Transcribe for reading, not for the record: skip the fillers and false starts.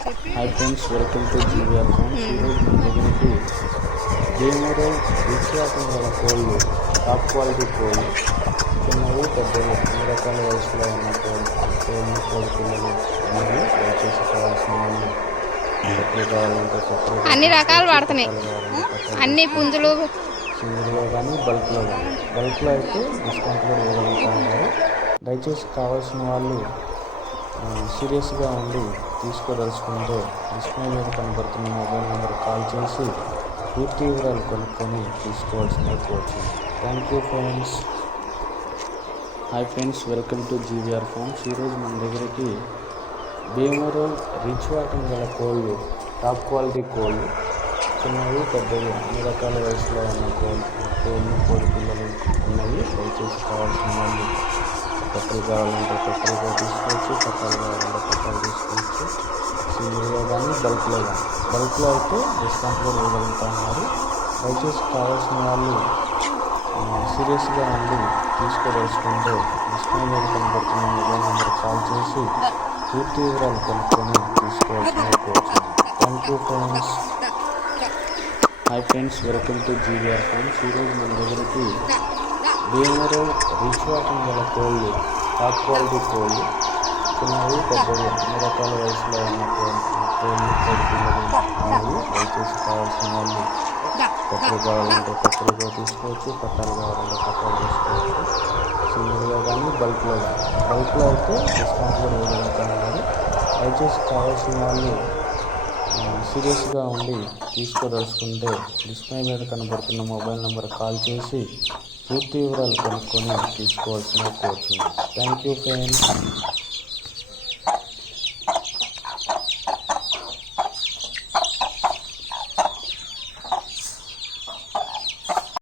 Hi friends, welcome to GVR farms. ఈరోజు మన దగ్గరికి భీమవరం రీచ్వాటం గల కోళ్ళు, టాప్ క్వాలిటీ కోళ్ళు, చిన్నవి పెద్దవి అన్ని రకాల వయసులో ఉన్న కోళ్ళు కోడి పిల్లలు అనేవి దయచేసి కావాల్సిన వాళ్ళు ఎప్పుడు కావాలంటే అన్ని రకాలు వాడుతున్నాయి. అన్ని పుంజులు సింగిల్గా కానీ బల్క్లో అయితే డిస్కౌంట్లో ఇవ్వగలుగుతా ఉన్నారు. దయచేసి కావాల్సిన వాళ్ళు సీరియస్గా ఉండి తీసుకోదలుచుకుంటే డిస్ప్లే మీద కనబడుతున్న మొబైల్ నెంబర్ కాల్ చేసి పూర్తి వివరాలు కొనుక్కొని తీసుకోవాల్సిందిగా కోరుతుంది. Thank you friends. Hi friends, welcome to GVR farms. ఈరోజు మన దగ్గరికి భీమవరం రీచ్వాటం గల కోళ్ళు, టాప్ క్వాలిటీ కోళ్ళు, చిన్నవి పెద్దవి అన్ని రకాల వయసులో ఉన్న కోళ్ళు కోడి పిల్లలు ఉన్నవి. దయచేసి కావాల్సిన వాళ్ళు కట్టలు కావాలంటే కట్టలుగా తీసుకోవచ్చు, కట్టాలు కావాలంటే కట్టాలు తీసుకోవచ్చు. సింగిల్గా కానీ బల్క్లో అయితే డిస్కౌంట్లో ఇవ్వగలుగుతా ఉన్నారు. దయచేసి కావాల్సిన వాళ్ళు సీరియస్గా ఉండి తీసుకోదలుచుకుంటే డిస్ప్లే మీద కనబడుతున్న మొబైల్ నెంబర్ కాల్ చేసి పూర్తి వివరాలు కనుక్కొని తీసుకోవాల్సిన కోరుతున్నాను. Thank you friends. Hi friends, welcome to GVR farms. ఈరోజు మన దగ్గరికి భీమవరం రీచ్వాటం గల కోళ్ళు, టాప్ క్వాలిటీ కోళ్ళు, చిన్నవి పెద్దవి అన్ని రకాల వయసులో ఉన్న కోడి పిల్లలు అనేవి దయచేసి కావాల్సిన వాళ్ళు కట్టలు కావాలంటే కట్టలుగా తీసుకోవచ్చు, కట్టాలు కావాలంటే కట్టాలు తీసుకోవచ్చు. సింగిల్గా కానీ బల్క్లో అయితే డిస్కౌంట్లో ఇవ్వగలుగుతున్నారు. దయచేసి కావాల్సిన వాళ్ళు సీరియస్గా ఉండి తీసుకోదలుచుకుంటే డిస్ప్లే మీద కనబడుతున్న మొబైల్ నెంబర్ కాల్ చేసి పూర్తి వివరాలు కనుక్కొని తీసుకోవాల్సిన కోరుతున్నాను. Thank you friends.